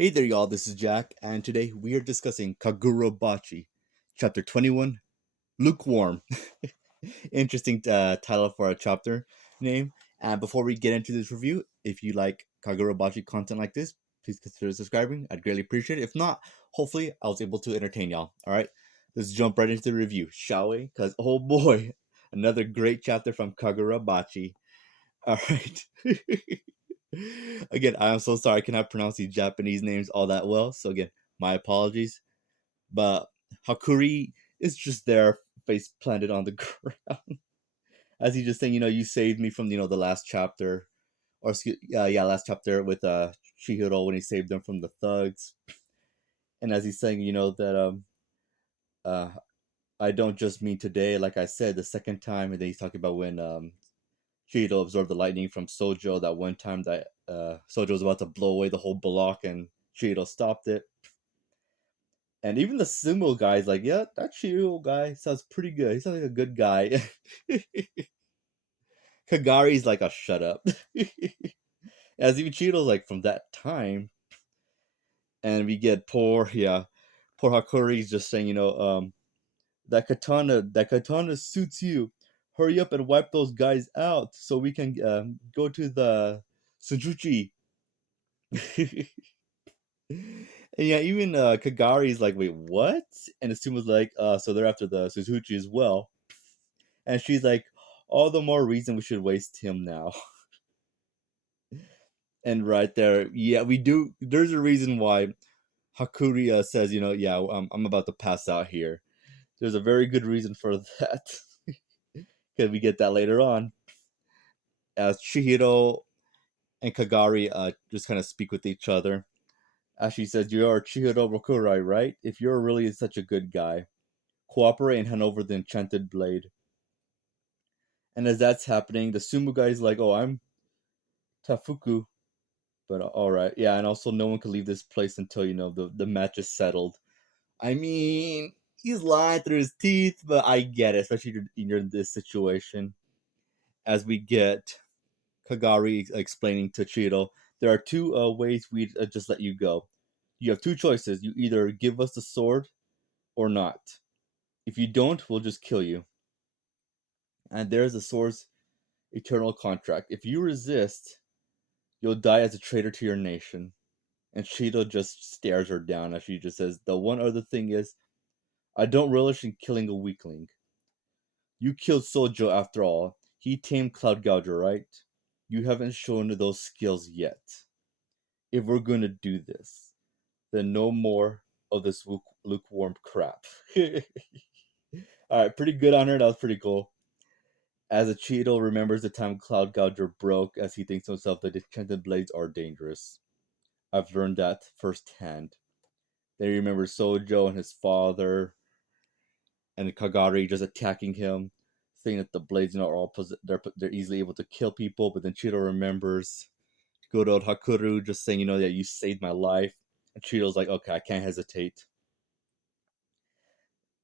Hey there, y'all. This is Jack, and today we are discussing Kagurabachi, Chapter 21, Lukewarm. Interesting title for a chapter name. And before we get into this review, if you like Kagurabachi content like this, please consider subscribing. I'd greatly appreciate it. If not, hopefully I was able to entertain y'all. All right, let's jump right into the review, shall we? Because, oh boy, another great chapter from Kagurabachi. All right. Again, I am so sorry I cannot pronounce these Japanese names all that well. So again, my apologies. But Hakuri is just there, face planted on the ground, as he's just saying, you saved me from the last chapter, or yeah, last chapter with Chihiro when he saved them from the thugs, and as he's saying, that uh I don't just mean today, like I said, the second time, and then he's talking about when Chihiro absorbed the lightning from Sojo that one time that Sojo was about to blow away the whole block and Chihiro stopped it. And even the sumo guy's like, yeah, that Chihiro guy sounds pretty good. He sounds like a good guy. Kagari's like a shut up. As even Chihiro's like from that time. And we get poor Hakuri's just saying, that katana suits you. Hurry up and wipe those guys out so we can go to the Sujuchi. And yeah, even Kagari's like, wait, what? And Asuma's like, so they're after the Suzuki as well. And she's like, all the more reason we should waste him now. And right there, yeah, we do. There's a reason why Hakuria says, yeah, I'm about to pass out here. There's a very good reason for that. Because we get that later on. As Chihiro and Kagari just kind of speak with each other. As she says, you are Chihiro Rokurai, right? If you're really such a good guy, cooperate and hand over the enchanted blade. And as that's happening, the sumo guy's like, oh, I'm Tafuku. But all right. Yeah, and also no one can leave this place until, the match is settled. I mean, he's lying through his teeth, but I get it, especially if you're in this situation. As we get Kagari explaining to Chiro, there are two ways we just let you go. You have two choices. You either give us the sword or not. If you don't, we'll just kill you. And there's the sword's eternal contract. If you resist, you'll die as a traitor to your nation. And Cheeto just stares her down as she just says, the one other thing is, I don't relish in killing a weakling. You killed Sojo after all. He tamed Cloud Gouger, right? You haven't shown those skills yet. If we're gonna do this, then no more of this lukewarm crap. Alright, pretty good on her. That was pretty cool. As a Cheeto remembers the time Cloud Gouger broke, as he thinks to himself that enchanted blades are dangerous. I've learned that firsthand. Then he remembers Sojo and his father, and Kagari just attacking him, saying that the blades are all they're easily able to kill people. But then Chiro remembers good old Hakuru just saying, that you saved my life. And Chiro's like, okay, I can't hesitate.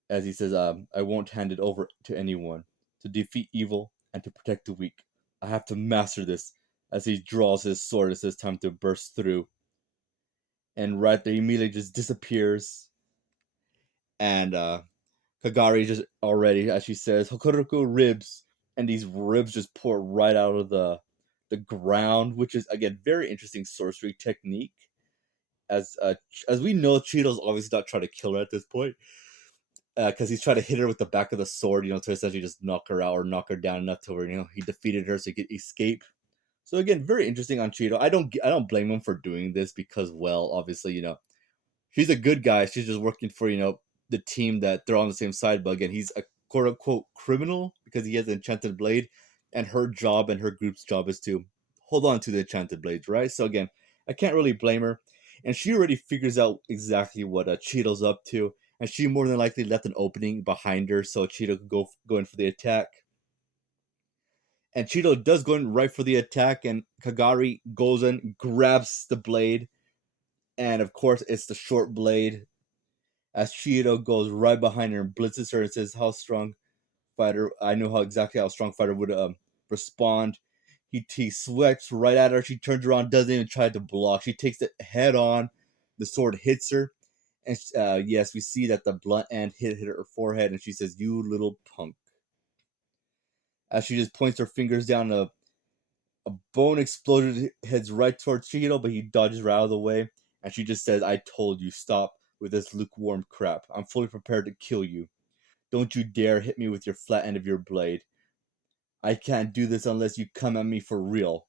As he says, I won't hand it over to anyone. To defeat evil and to protect the weak, I have to master this. As he draws his sword, it's his time to burst through. And right there, he immediately just disappears. And Kagari just already, as she says, Hokuroku ribs, and these ribs just pour right out of the ground, which is again very interesting sorcery technique. As we know, Cheeto's obviously not trying to kill her at this point, because he's trying to hit her with the back of the sword, to essentially just knock her out or knock her down enough to where he defeated her so he could escape. So again, very interesting on Cheeto. I don't blame him for doing this because, well, obviously, she's a good guy. She's just working for the team that they're on the same side. But again, he's a quote unquote criminal because he has an enchanted blade, and her job and her group's job is to hold on to the enchanted blades, right? So again, I can't really blame her, and she already figures out exactly what Cheeto's up to, and she more than likely left an opening behind her so Cheeto could go in for the attack. And Cheeto does go in right for the attack, and Kagari goes in, grabs the blade, and of course it's the short blade. As Cheeto goes right behind her and blitzes her and says, "How strong fighter? I know how exactly how a strong fighter would respond." He swipes right at her. She turns around, doesn't even try to block. She takes it head on, the sword hits her, and yes, we see that the blunt end hit her forehead, and she says, "You little punk." As she just points her fingers down, a bone explosion heads right towards Chihiro, but he dodges right out of the way, and she just says, "I told you, stop with this lukewarm crap. I'm fully prepared to kill you. Don't you dare hit me with your flat end of your blade. I can't do this unless you come at me for real.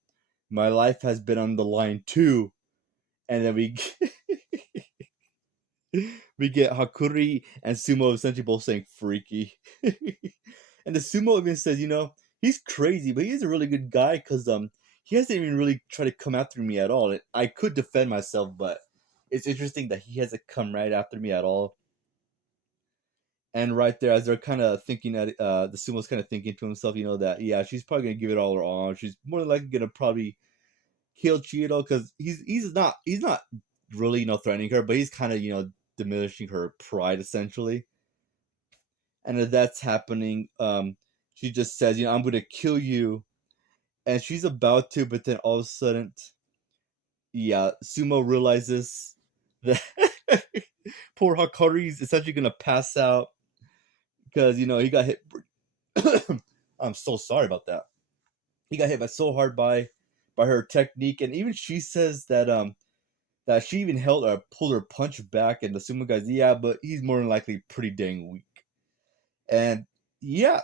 My life has been on the line too." And then we get Hakuri and Sumo essentially both saying freaky. And the Sumo even says, he's crazy, but he's a really good guy because he hasn't even really tried to come after me at all. I could defend myself, but it's interesting that he hasn't come right after me at all. And right there, as they're kind of thinking that the Sumo's kind of thinking to himself, that yeah, she's probably gonna give it all her all. She's more than likely gonna probably kill Chiedo because he's not really threatening her, but he's kind of diminishing her pride essentially. And as that's happening, she just says, "I'm gonna kill you," and she's about to, but then all of a sudden, yeah, Sumo realizes that poor Hakari is essentially gonna pass out because he got hit. I'm so sorry about that. He got hit by so hard by her technique, and even she says that she even pulled her punch back, and the sumo guy's, yeah, but he's more than likely pretty dang weak. And yeah,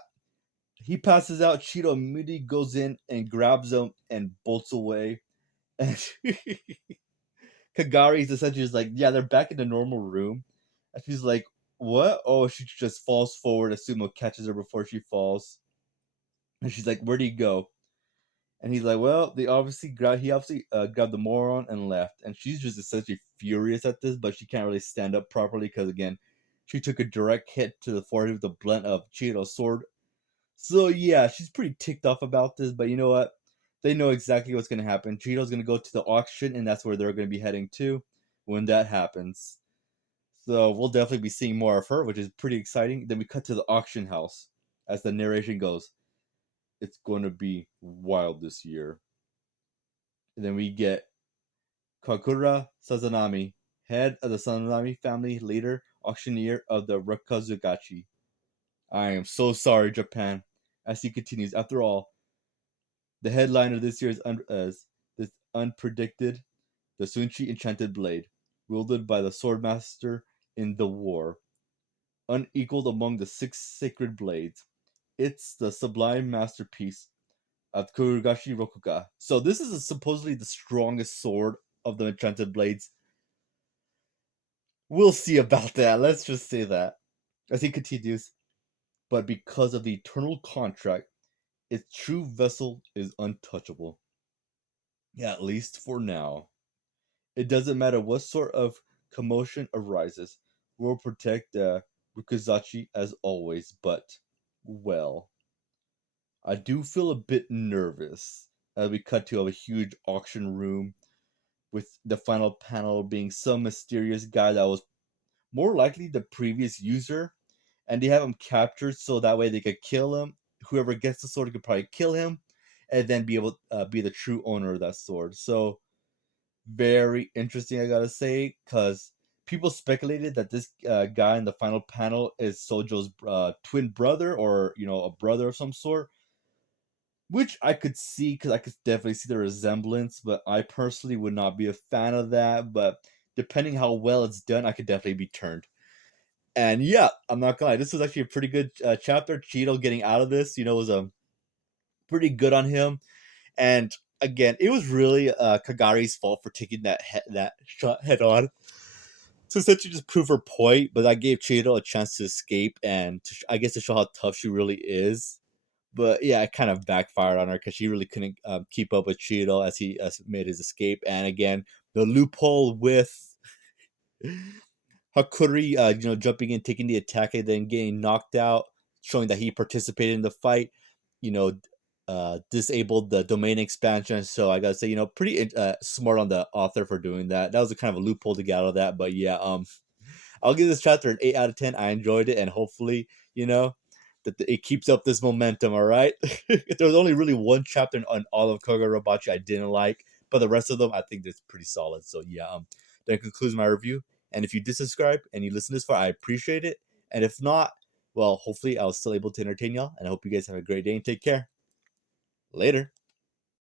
he passes out. Cheeto immediately goes in and grabs him and bolts away. And Kagari's essentially just like, yeah, they're back in the normal room. And she's like, what? Oh, she just falls forward. A sumo catches her before she falls. And she's like, where'd he go? And he's like, well, he obviously grabbed the moron and left. And she's just essentially furious at this, but she can't really stand up properly because, again, she took a direct hit to the forehead with the blunt of Chihiro's sword. So, yeah, she's pretty ticked off about this, but you know what? They know exactly what's going to happen. Chihiro's going to go to the auction, and that's where they're going to be heading to when that happens. So, we'll definitely be seeing more of her, which is pretty exciting. Then we cut to the auction house as the narration goes. It's going to be wild this year. And then we get Kagura Sazanami, head of the Sazanami family, leader, auctioneer of the Rakazugachi. I am so sorry, Japan. As he continues, after all, the headliner this year is this unpredicted, the Sunchi Enchanted Blade, wielded by the Swordmaster in the war, unequaled among the six sacred blades. It's the sublime masterpiece of Kurugashi Rokuga. So this is supposedly the strongest sword of the Enchanted Blades. We'll see about that. Let's just say that. As he continues, but because of the eternal contract, its true vessel is untouchable. Yeah, at least for now. It doesn't matter what sort of commotion arises. We'll protect Rukuzachi as always, but, well, I do feel a bit nervous as we cut to a huge auction room with the final panel being some mysterious guy that was more likely the previous user, and they have him captured so that way they could kill him. Whoever gets the sword could probably kill him, and then be able to be the true owner of that sword. So very interesting, I gotta say, because people speculated that this guy in the final panel is Sojo's twin brother, or a brother of some sort, which I could see because I could definitely see the resemblance. But I personally would not be a fan of that. But depending how well it's done, I could definitely be turned. And yeah, I'm not gonna lie, this was actually a pretty good chapter. Cheeto getting out of this, was pretty good on him. And again, it was really Kagari's fault for taking that shot head on to essentially just prove her point. But that gave Cheeto a chance to escape and I guess to show how tough she really is. But yeah, it kind of backfired on her because she really couldn't keep up with Cheeto as he made his escape. And again, the loophole with Hakuri, jumping in, taking the attack, and then getting knocked out, showing that he participated in the fight. You know, disabled the domain expansion. So I gotta say, pretty smart on the author for doing that. That was a kind of a loophole to get out of that. But yeah, I'll give this chapter an 8 out of 10. I enjoyed it, and hopefully, that it keeps up this momentum. All right. There was only really one chapter on all of Kagurabachi I didn't like, but the rest of them I think that's pretty solid. So yeah, that concludes my review. And if you did subscribe and you listen this far, I appreciate it. And if not, well, hopefully I was still able to entertain y'all. And I hope you guys have a great day and take care. Later.